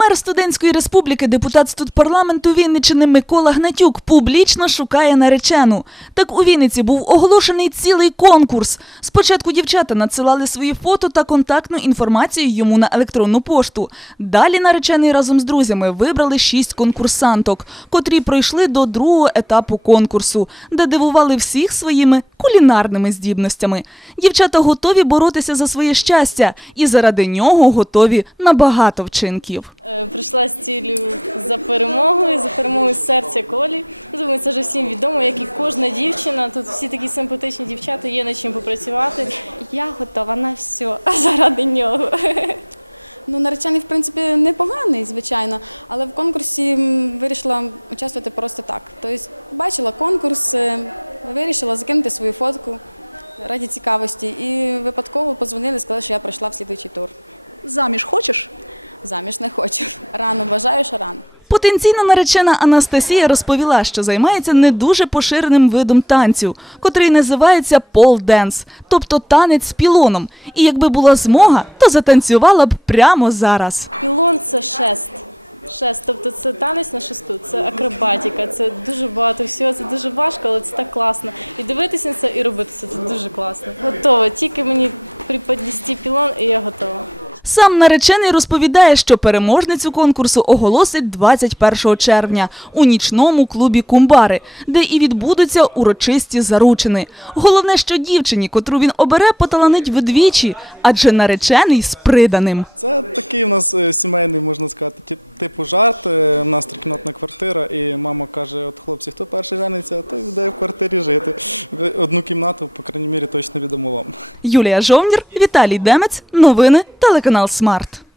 Мер студентської республіки, депутат студпарламенту Вінниччини Микола Гнатюк публічно шукає наречену. Так у Вінниці був оголошений цілий конкурс. Спочатку дівчата надсилали свої фото та контактну інформацію йому на електронну пошту. Далі наречений разом з друзями вибрали шість конкурсанток, котрі пройшли до другого етапу конкурсу, де дивували всіх своїми кулінарними здібностями. Дівчата готові боротися за своє щастя і заради нього готові на багато вчинків. Е, Прийшла з цілею за перемогою, за перемогою серця колі. Ну, Думаю, це вже всім відомо, як і кожна дівчина. Тут всі такі симпатичні дівчата, є над чим попрацювати. Я готова на все заради нього. Ну, наречений, в принципі, непоганий, звичайно, але в конкурсі вирішила участвувати просто так. Тобто бачила конкурс, е, вирішила закинути свою фотку раді цікавості і випадково позвонили, сказали, що я пройшла в слідуючий тур. Заміж хочеш? Заміж не хочу. Рано вважаю, що рано. Потенційна наречена Анастасія розповіла, що займається не дуже поширеним видом танцю, котрий називається пол-денс, тобто танець з пілоном. І якби була змога, то затанцювала б прямо зараз. Пілон це шест. Шест, тобто це танець на шесту, це акробатика, це дуже багато всього, це дуже важко, але це так класно. І дивитися на це, і робити це, це дуже класно. Готова. Тільки мені приподністи пілон, і я готова. Сам наречений розповідає, що переможницю конкурсу оголосить 21 червня у нічному клубі Кумбари, де і відбудуться урочисті заручини. Головне, що дівчині, котру він обере, поталанить вдвічі, адже наречений з приданим. Це такий у нас е, сімейний, можна сказати, типу жарт. Е, У нас трикімнатна квартира, і мама каже: от хлопці, хто перший жениться, той буде в квартирі жити. Одну кімнату, по крайній мірі, точно відомо вам. Юлія Жовнір, Віталій Демець. Новини телеканал Смарт.